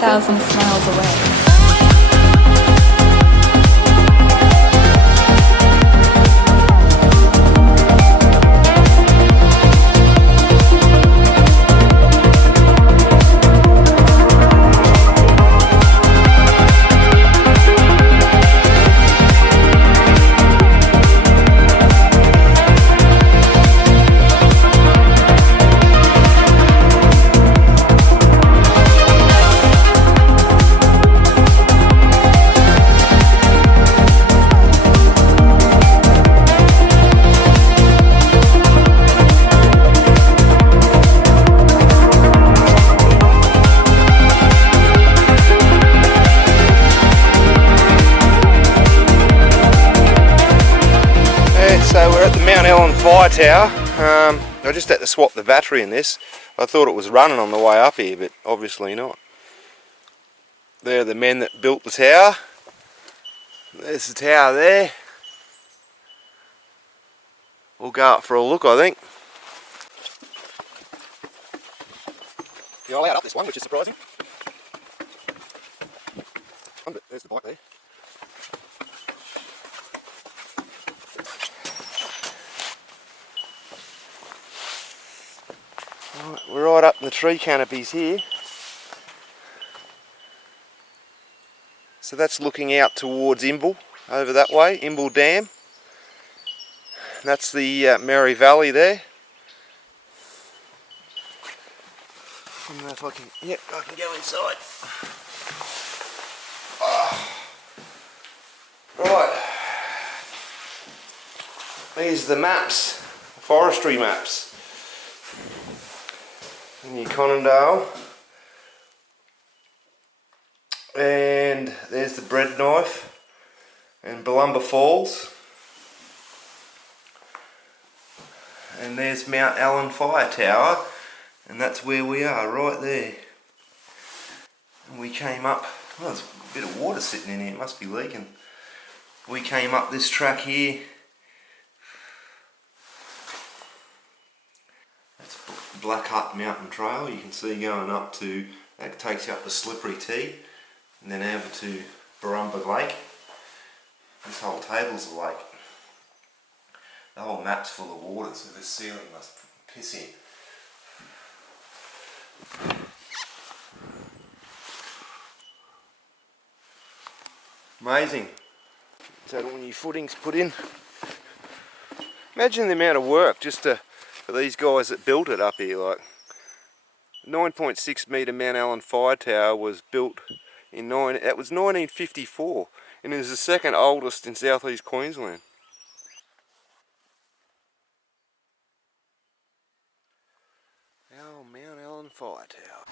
10,000 miles away. So we're at the Mount Ellen fire tower. I just had to swap the battery in this. I thought it was running on the way up here, but obviously not. They're the men that built the tower. There's the tower there. We'll go up for a look, I think. You're allowed up this one, which is surprising. There's the bike there. Right, we're right up in the tree canopies here. So that's looking out towards Imble, over that way, Imble Dam. That's the Merry Valley there. I don't know if I can, yep, I can go inside. Right, these are the maps, the forestry maps. New Conondale, and there's the bread knife and Balumba Falls, and there's Mount Ellen Fire Tower, and that's where we are, right there. And we came up, well, there's a bit of water sitting in here, it must be leaking. We came up this track here. Black Hut Mountain Trail, you can see going up to, that takes you up the Slippery Tee and then over to Barumba Lake. This whole table's a lake. The whole map's full of water, so this ceiling must piss in. Amazing. So all new footings put in. Imagine the amount of work just to these guys that built it up here. Like 9.6 metre Mount Ellen Fire Tower was built in that was 1954, and it is the second oldest in southeast Queensland. Oh, Mount Ellen Fire Tower.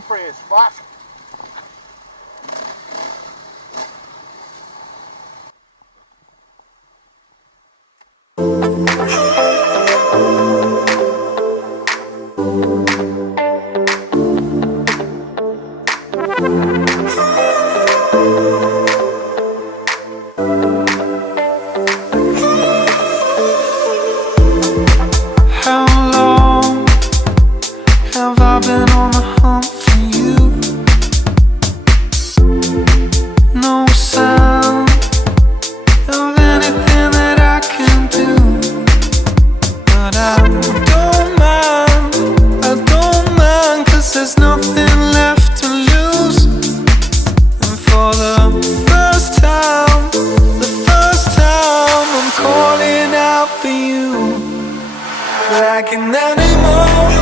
slippery as fuck. Like an animal